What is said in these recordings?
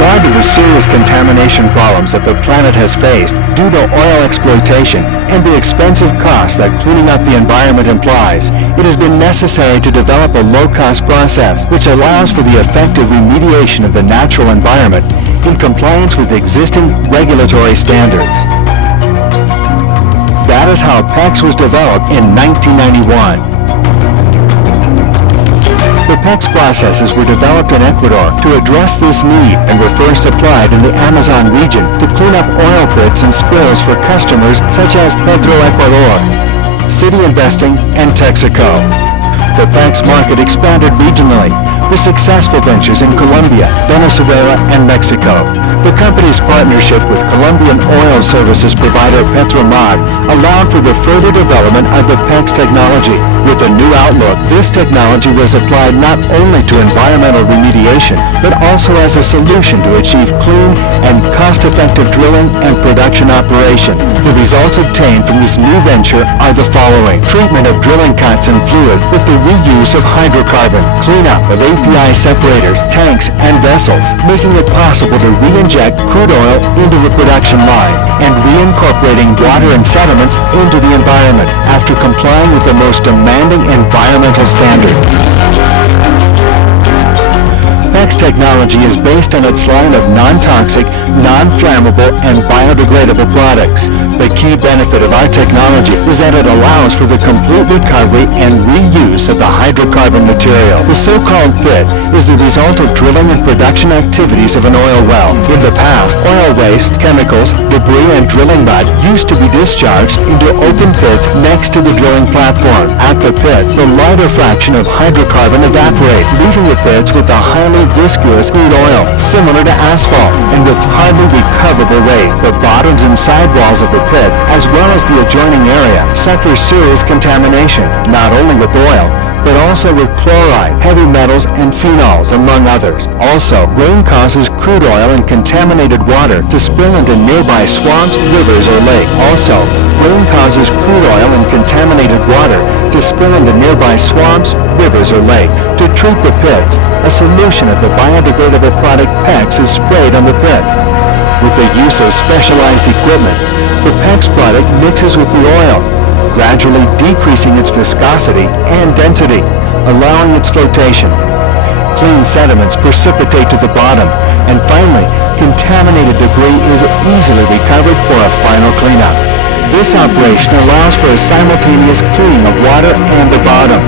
regard to the serious contamination problems that the planet has faced due to oil exploitation and the expensive costs that cleaning up the environment implies, it has been necessary to develop a low-cost process which allows for the effective remediation of the natural environment in compliance with existing regulatory standards. That is how Pecs was developed in 1991. The Pecs processes were developed in Ecuador to address this need and were first applied in the Amazon region to clean up oil pits and spills for customers such as Petroecuador, City Investing, and Texaco. The Pecs market expanded regionally with successful ventures in Colombia, Venezuela, and Mexico. The company's partnership with Colombian oil services provider Petrolum allowed for the further development of the Pecs technology. With a new outlook, this technology was applied not only to environmental remediation, but also as a solution to achieve clean and cost-effective drilling and production operation. The results obtained from this new venture are the following: treatment of drilling cuts and fluid with the reuse of hydrocarbon, cleanup of API separators, tanks, and vessels, making it possible to re-inject crude oil into the production line, and reincorporating water and sediments into the environment after complying with the most demanding environmental standard. Pecs technology is based on its line of non-toxic, non-flammable, and biodegradable products. The key benefit of our technology is that it allows for the complete recovery and reuse of the hydrocarbon material. The so-called pit is the result of drilling and production activities of an oil well. In the past, oil waste, chemicals, debris, and drilling mud used to be discharged into open pits next to the drilling platform. At the pit, the lighter fraction of hydrocarbon evaporate, leaving the pits with a highly viscous crude oil, similar to asphalt, and with hardly recoverable weight. The bottoms and sidewalls of the pit, as well as the adjoining area, suffer serious contamination, not only with oil, but also with chloride, heavy metals, and phenols, among others. Also, rain causes crude oil and contaminated water to spill into nearby swamps, rivers, or lakes. Also, rain causes crude oil and contaminated water to spill into nearby swamps, rivers, or lakes. To treat the pits, a solution of the biodegradable product Pecs is sprayed on the pit. With the use of specialized equipment, the Pecs product mixes with the oil, gradually decreasing its viscosity and density, allowing its flotation. Clean sediments precipitate to the bottom, and finally, contaminated debris is easily recovered for a final cleanup. This operation allows for a simultaneous cleaning of water and the bottom.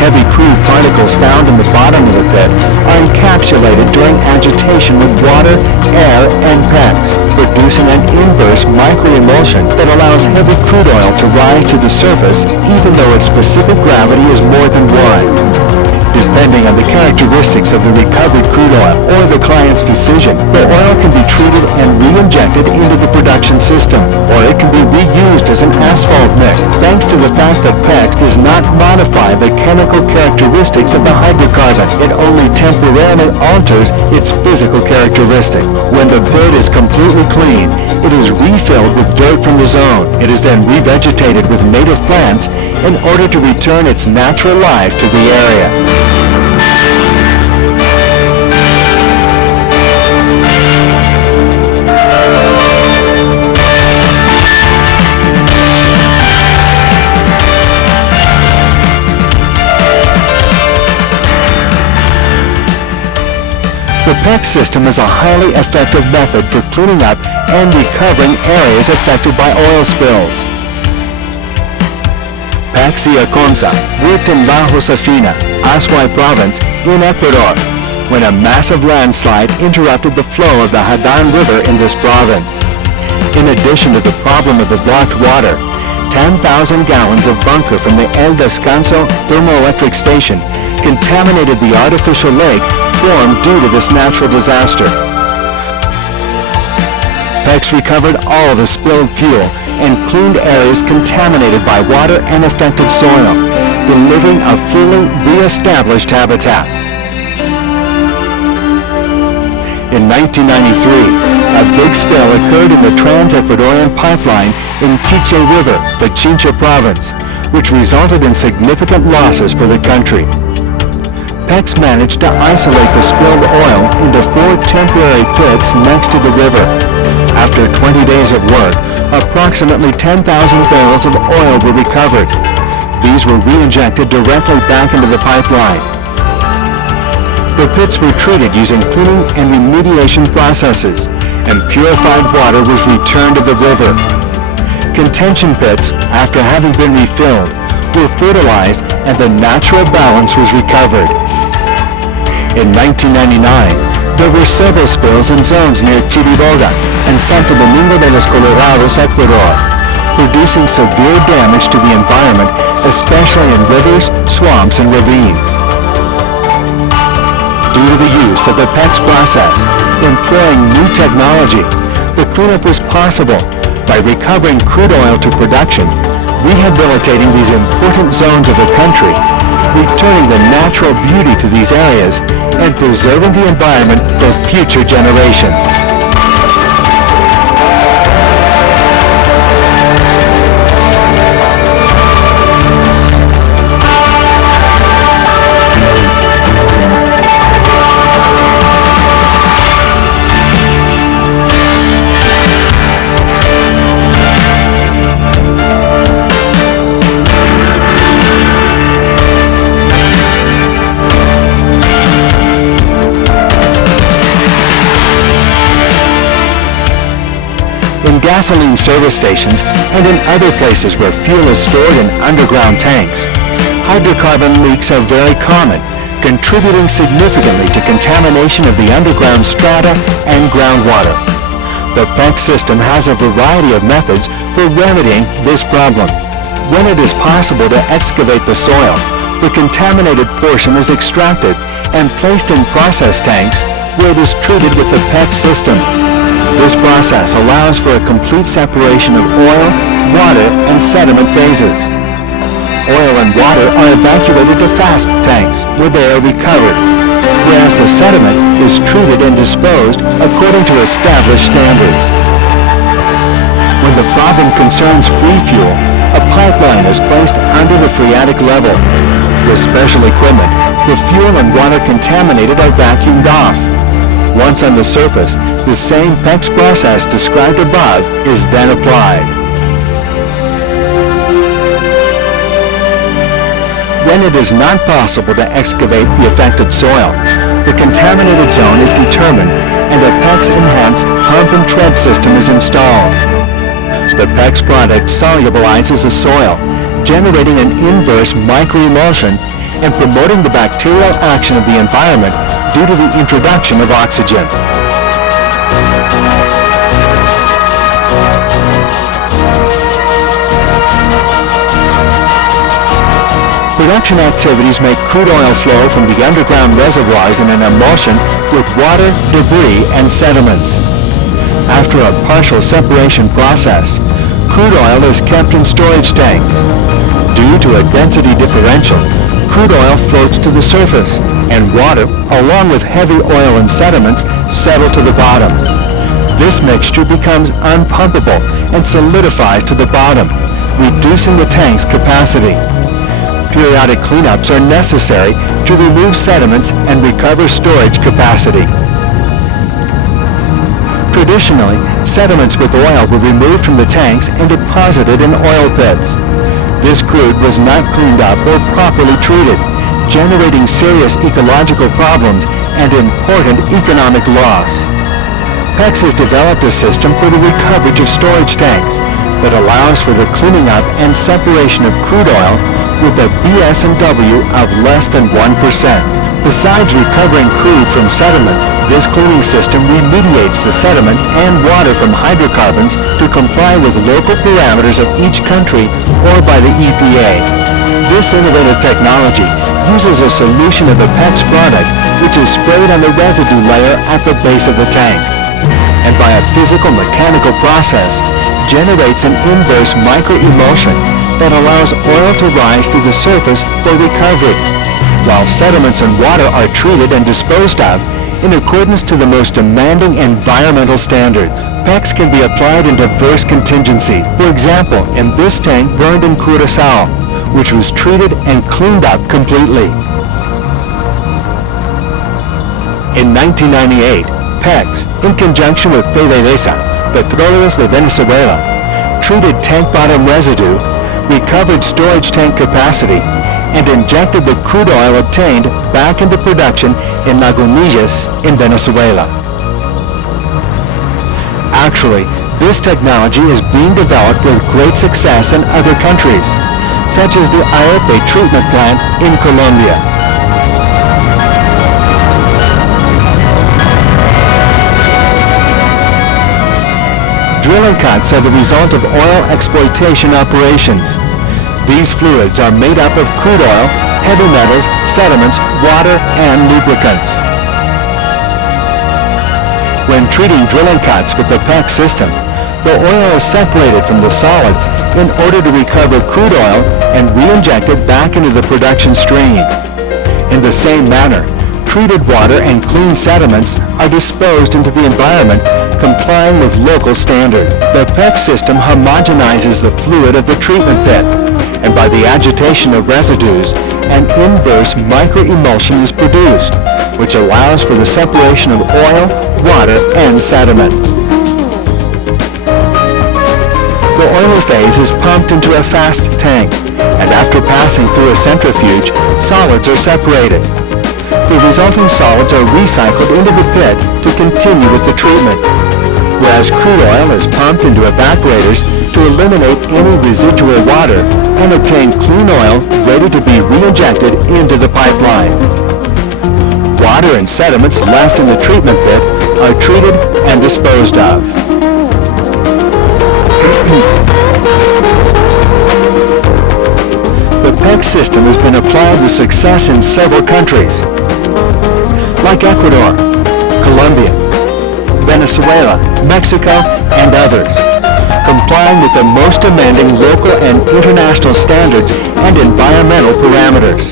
Heavy crude particles found in the bottom of the pit are encapsulated during agitation with water, air, and Pecs, producing an inverse microemulsion that allows heavy crude oil to rise to the surface even though its specific gravity is more than 1. Depending on the characteristics of the recovered crude oil or the client's decision, the oil can be treated and re-injected into the production system, or it can be reused as an asphalt mix, thanks to the fact that Pecs does not modify the chemical characteristics of the hydrocarbon. It only temporarily alters its physical characteristic. When the pit is completely clean, it is refilled with dirt from the zone. It is then revegetated with native plants in order to return its natural life to the area. The Pecs system is a highly effective method for cleaning up and recovering areas affected by oil spills. Pecs IECONTSA worked in La Josefina, Azuay province, in Ecuador, when a massive landslide interrupted the flow of the Hadán River in this province. In addition to the problem of the blocked water, 10,000 gallons of bunker from the El Descanso thermoelectric station contaminated the artificial lake formed due to this natural disaster. Pecs recovered all the spilled fuel and cleaned areas contaminated by water and affected soil, delivering a fully re-established habitat. In 1993, a big spill occurred in the Trans-Ecuadorian pipeline in Chiche River, Pichincha province, which resulted in significant losses for the country. Pecs Pecs managed to isolate the spilled oil into 4 temporary pits next to the river. After 20 days of work, approximately 10,000 barrels of oil were recovered. These were re-injected directly back into the pipeline. The pits were treated using cleaning and remediation processes, and purified water was returned to the river. Contention pits, after having been refilled, were fertilized and the natural balance was recovered. In 1999, there were several spills in zones near Chiriboga and Santo Domingo de los Colorados, Ecuador, producing severe damage to the environment, especially in rivers, swamps, and ravines. Due to the use of the Pecs process, employing new technology, the cleanup was possible by recovering crude oil to production, rehabilitating these important zones of the country, returning the natural beauty to these areas, and preserving the environment for future generations. Gasoline service stations and in other places where fuel is stored in underground tanks, hydrocarbon leaks are very common, contributing significantly to contamination of the underground strata and groundwater. The Pecs system has a variety of methods for remedying this problem. When it is possible to excavate the soil, the contaminated portion is extracted and placed in process tanks where it is treated with the Pecs system. This process allows for a complete separation of oil, water, and sediment phases. Oil and water are evacuated to fast tanks where they are recovered, whereas the sediment is treated and disposed according to established standards. When the problem concerns free fuel, a pipeline is placed under the phreatic level. With special equipment, the fuel and water contaminated are vacuumed off. Once on the surface, the same Pecs process described above is then applied. When it is not possible to excavate the affected soil, the contaminated zone is determined and a Pecs-enhanced pump and tread system is installed. The Pecs product solubilizes the soil, generating an inverse microemulsion and promoting the bacterial action of the environment due to the introduction of oxygen. Production activities make crude oil flow from the underground reservoirs in an emulsion with water, debris, and sediments. After a partial separation process, crude oil is kept in storage tanks. Due to a density differential, crude oil floats to the surface, and water, along with heavy oil and sediments, settle to the bottom. This mixture becomes unpumpable and solidifies to the bottom, reducing the tank's capacity. Periodic cleanups are necessary to remove sediments and recover storage capacity. Traditionally, sediments with oil were removed from the tanks and deposited in oil pits. This crude was not cleaned up or properly treated, generating serious ecological problems and important economic loss. Pecs has developed a system for the recovery of storage tanks that allows for the cleaning up and separation of crude oil with a BS&W of less than 1%. Besides recovering crude from sediment, this cleaning system remediates the sediment and water from hydrocarbons to comply with local parameters of each country or by the EPA. This innovative technology uses a solution of the Pecs product which is sprayed on the residue layer at the base of the tank, and by a physical-mechanical process generates an inverse microemulsion that allows oil to rise to the surface for recovery, while sediments and water are treated and disposed of in accordance to the most demanding environmental standards. Pecs can be applied in diverse contingencies. For example, in this tank burned in Curaçao, which was treated and cleaned up completely. In 1998, Pecs, in conjunction with PDVSA, Petróleos de Venezuela, treated tank bottom residue, recovered storage tank capacity, and injected the crude oil obtained back into production in Lagunillas in Venezuela. Actually, this technology is being developed with great success in other countries, such as the IECONTSA treatment plant in Colombia. Drilling cuts are the result of oil exploitation operations. These fluids are made up of crude oil, heavy metals, sediments, water, and lubricants. When treating drilling cuts with the Pecs system, the oil is separated from the solids in order to recover crude oil and re-inject it back into the production stream. In the same manner, treated water and clean sediments are disposed into the environment, complying with local standards. The Pecs system homogenizes the fluid of the treatment pit, and by the agitation of residues, an inverse microemulsion is produced, which allows for the separation of oil, water, and sediment. The oily phase is pumped into a fast tank, and after passing through a centrifuge, solids are separated. The resulting solids are recycled into the pit to continue with the treatment, whereas crude oil is pumped into evaporators to eliminate any residual water and obtain clean oil ready to be re-injected into the pipeline. Water and sediments left in the treatment pit are treated and disposed of. The Pecs system has been applied with success in several countries, like Ecuador, Colombia, Venezuela, Mexico, and others, complying with the most demanding local and international standards and environmental parameters.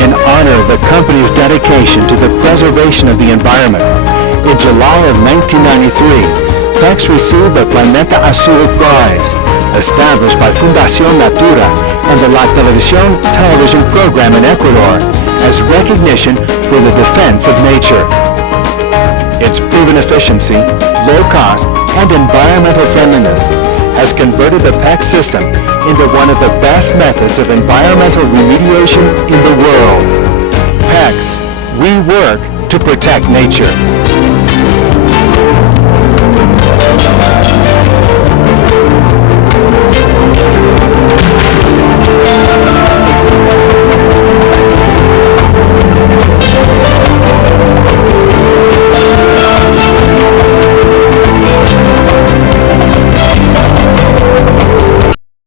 In honor of the company's dedication to the preservation of the environment, in July of 1993, Pecs received the Planeta Azul Prize, established by Fundación Natura and the La Televisión television program in Ecuador, as recognition for the defense of nature. Its proven efficiency, low cost, and environmental friendliness has converted the Pecs system into one of the best methods of environmental remediation in the world. Pecs, we work to protect nature.